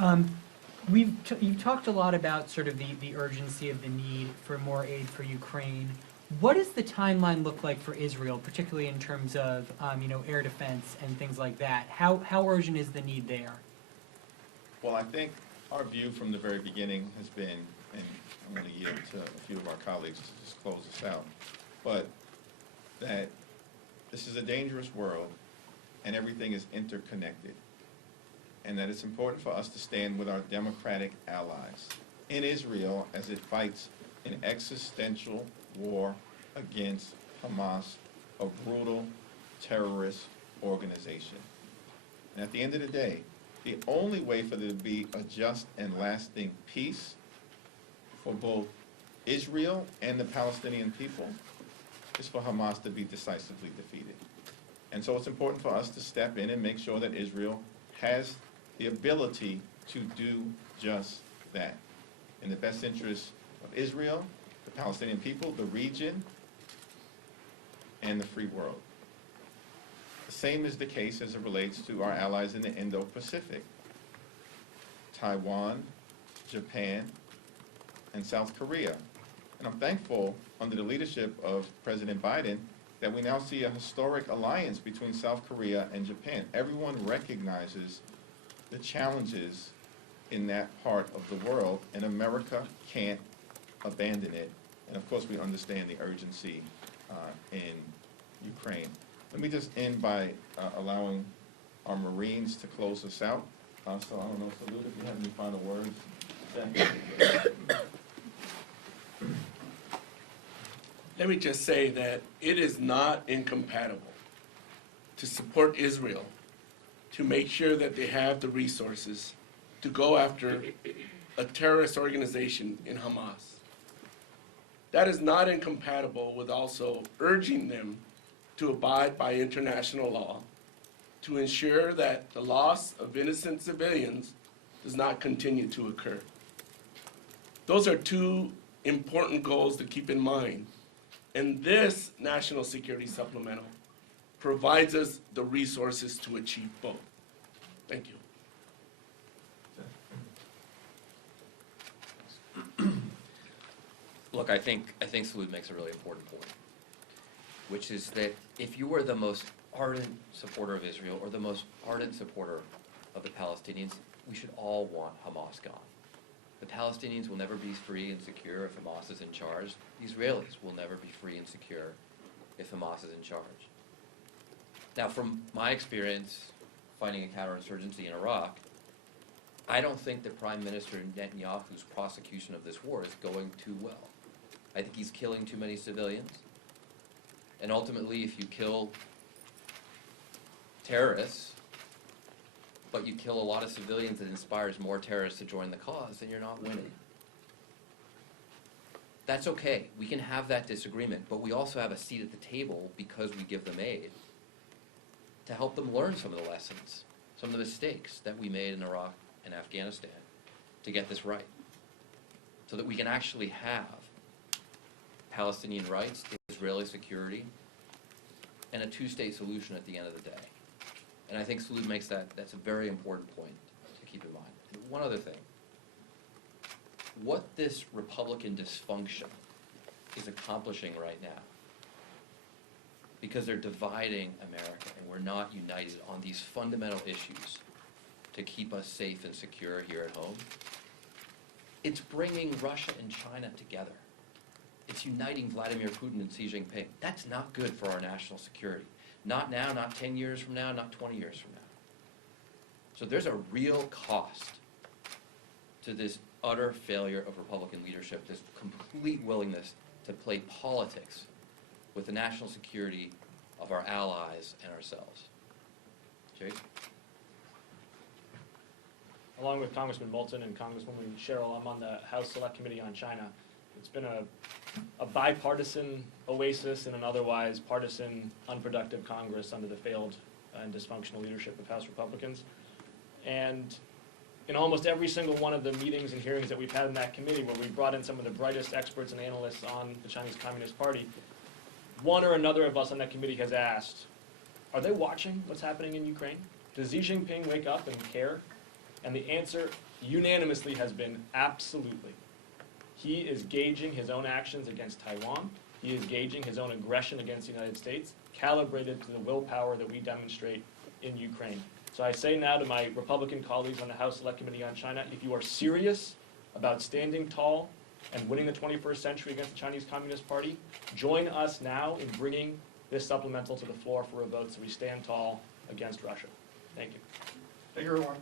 You've talked a lot about sort of the urgency of the need for more aid for Ukraine. What does the timeline look like for Israel, particularly in terms of air defense and things like that? How urgent is the need there? Well, I think our view from the very beginning has been, and I'm going to yield to a few of our colleagues to just close this out, but that this is a dangerous world and everything is interconnected, and that it's important for us to stand with our democratic allies in Israel as it fights an existential war against Hamas, a brutal terrorist organization. And at the end of the day, the only way for there to be a just and lasting peace for both Israel and the Palestinian people is for Hamas to be decisively defeated. And so it's important for us to step in and make sure that Israel has the ability to do just that, in the best interest of Israel, the Palestinian people, the region, and the free world. The same is the case as it relates to our allies in the Indo-Pacific, Taiwan, Japan, and South Korea. And I'm thankful, under the leadership of President Biden, that we now see a historic alliance between South Korea and Japan. Everyone recognizes the challenges in that part of the world, and America can't abandon it. And of course, we understand the urgency in Ukraine. Let me just end by allowing our Marines to close us out. So I don't know, Salud, if you have any final words. Let me just say that it is not incompatible to support Israel, to make sure that they have the resources to go after a terrorist organization in Hamas. That is not incompatible with also urging them to abide by international law, to ensure that the loss of innocent civilians does not continue to occur. Those are two important goals to keep in mind. And this National Security Supplemental provides us the resources to achieve both. Thank you. Look, I think Salud makes a really important point, which is that if you are the most ardent supporter of Israel or the most ardent supporter of the Palestinians, we should all want Hamas gone. The Palestinians will never be free and secure if Hamas is in charge. The Israelis will never be free and secure if Hamas is in charge. Now, from my experience fighting a counterinsurgency in Iraq, I don't think that Prime Minister Netanyahu's prosecution of this war is going too well. I think he's killing too many civilians. And ultimately, if you kill terrorists, but you kill a lot of civilians, that inspires more terrorists to join the cause, then you're not winning. That's okay. We can have that disagreement, but we also have a seat at the table because we give them aid to help them learn some of the lessons, some of the mistakes that we made in Iraq and Afghanistan to get this right, so that we can actually have Palestinian rights, Israeli security, and a two-state solution at the end of the day. And I think Salud makes that's a very important point to keep in mind. One other thing. What this Republican dysfunction is accomplishing right now, because they're dividing America and we're not united on these fundamental issues to keep us safe and secure here at home, it's bringing Russia and China together. It's uniting Vladimir Putin and Xi Jinping. That's not good for our national security. Not now, not 10 years from now, not 20 years from now. So there's a real cost to this utter failure of Republican leadership, this complete willingness to play politics with the national security of our allies and ourselves. Jake? Along with Congressman Moulton and Congresswoman Sherrill, I'm on the House Select Committee on China. It's been a bipartisan oasis in an otherwise partisan, unproductive Congress under the failed and dysfunctional leadership of House Republicans. And in almost every single one of the meetings and hearings that we've had in that committee, where we brought in some of the brightest experts and analysts on the Chinese Communist Party, one or another of us on that committee has asked, are they watching what's happening in Ukraine? Does Xi Jinping wake up and care? And the answer unanimously has been absolutely. He is gauging his own actions against Taiwan. He is gauging his own aggression against the United States, calibrated to the willpower that we demonstrate in Ukraine. So I say now to my Republican colleagues on the House Select Committee on China, if you are serious about standing tall and winning the 21st century against the Chinese Communist Party, join us now in bringing this supplemental to the floor for a vote so we stand tall against Russia. Thank you. Thank you, everyone.